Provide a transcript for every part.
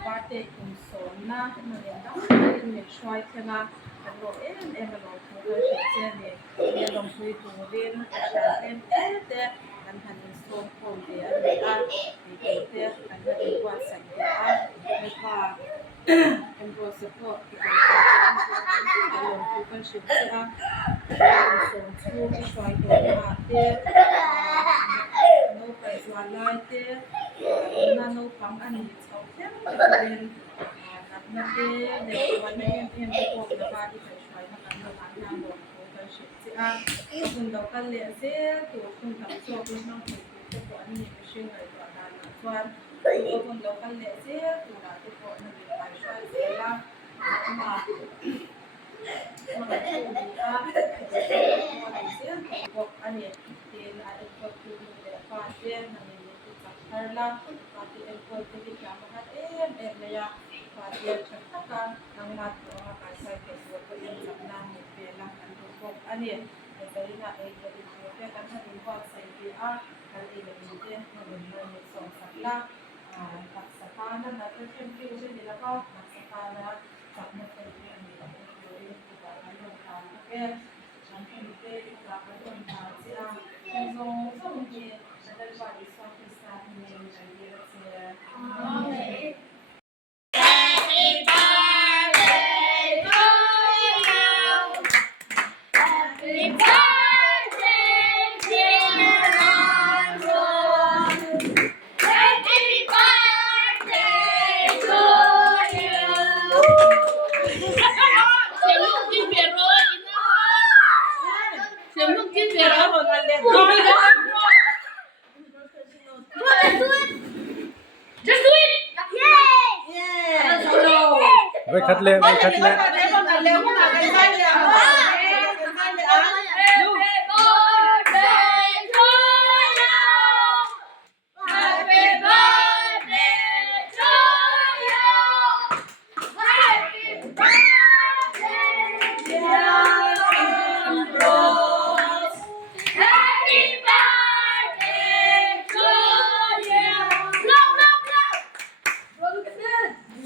Parte kung so na maganda may choice na ano lo ko siya ne long pui tu rin siya rin kan hanin so ko de de kan hanin wa sa de may pa Ambrose po long pui ko siya so tu choice de no price wala de na no pang ani so then na de wala yung po na body siya na kan na na mo ko siya kung daw kali ase to kung tapos ko nang ko ani siya ay na kwan kung daw kali ase to na ko na di siya sila ani din ay ko to pa din na Harla, pati alcohol tadi kamahat naya pati chakka ang mato ang kasay keso ko yung sabna mo pela ang tupok ani dahil na ay dito kaya kan sa iba sa IPR kan ile dito magandang song sakla paksapana na confusion nila pa paksapana sabna sa IPR nila yung ano kaya sampai dito kapag siya so hindi dahil pa isa Amen. Happy birthday to you. Happy birthday, dear Ambrose. Happy birthday to you. Just do it! Yay! Yeah! Wait, cut le.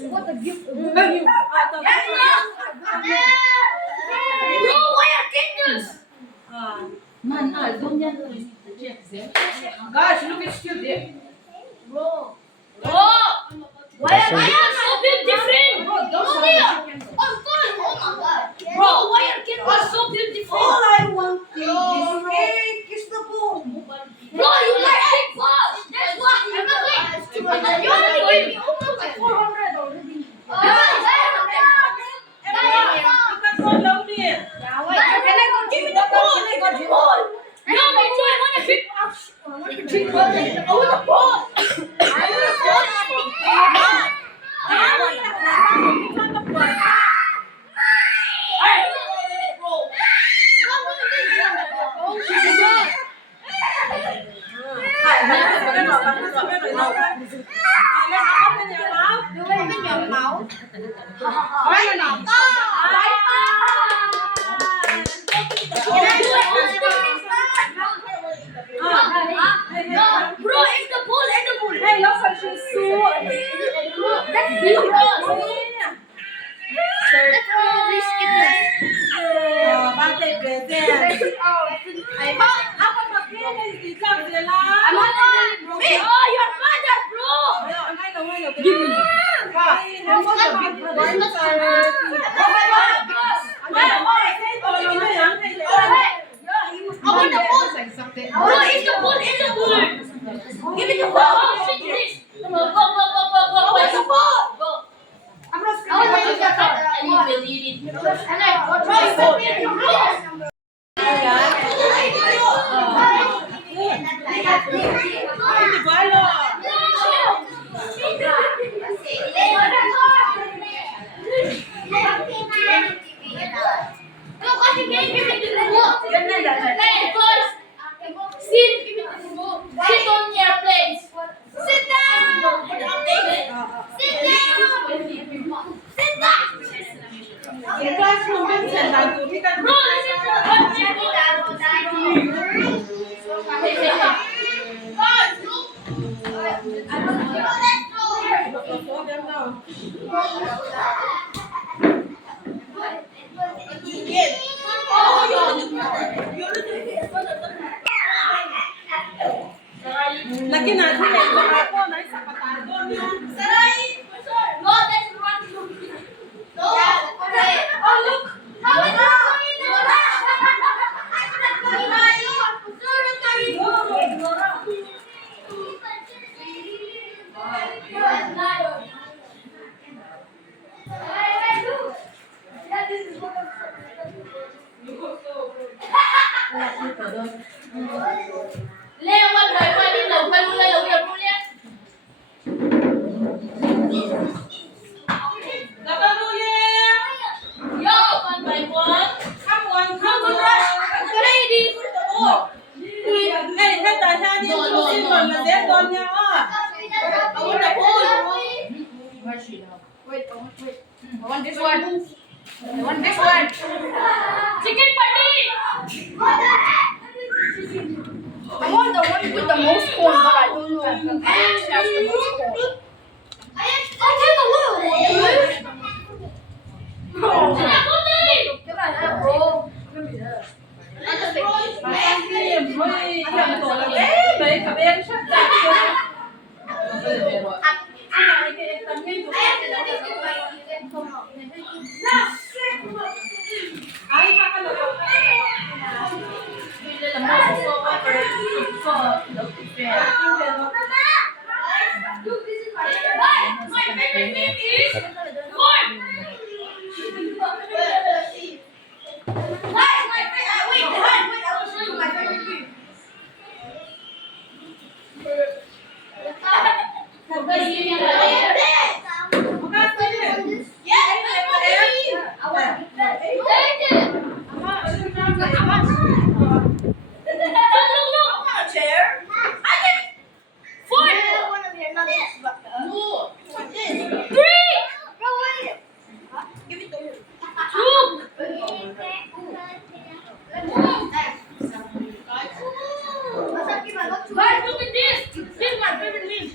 What a gift! Bro, why are candles? Man, don't you know the checks there? Guys, look at you there. Bro, why are so different? Bro, those Oh, are yeah. the chickens. Oh my God! Bro, why are candles so beautiful? All I want is cake, kiss the boom. Bro, you like big balls. That's why I'm not like. You only gave me almost like 400 already. Give me the ball. No, me too. I want a big ball. I want a big ball. I want a ball. I want a ball. Bro, it's the ball and the ball. Hey, look at you, so. That's big, bro. That's probably skippers. Oh, your father, bro. Give me. How much a big ones I want the ball. Bro, it's the ball and the ball. Give me the ball. Oh, shit, this. Go. Where's the ball? Go. I want to get that. And you will eat it. And I go try the ball. Sit on your place. Sit down. Sit down. Sit down. Bro, listen to what you kinatulay ko ako na sa patado niya. Saray! No, that's wrong. No. Okay. Oh, look. How is it going on? Leo, one by one, in lầu quay luôn nha. Gặp đâu luôn nha. Yo, one by one. Come on, Không come có on. rush. Cái này đi. Ê, thế tại sao đi chú xin mình là dễ con nha à? I want the pool. Wait, I want this one. I want this one. Chicken party. I want the one with the most corn, but I don't know if the orange has the most corn. I'll take a little. Mà em thì mới làm tổ là bé, đấy cả em sắp đặt cho nó. Này cái em tầm nhiên của em thì nó không học. Ai ha cái lộc Đây là một số độc về. My favorite thing is corn. Guys, my favorite. Wait, I will show you my favorite thing. Somebody give me a leg. Yes, my favorite. I want to take it. Look. I want a chair. I get 4. No. 3. Give it to me. 2. Guys, look at this. This is my favorite meal.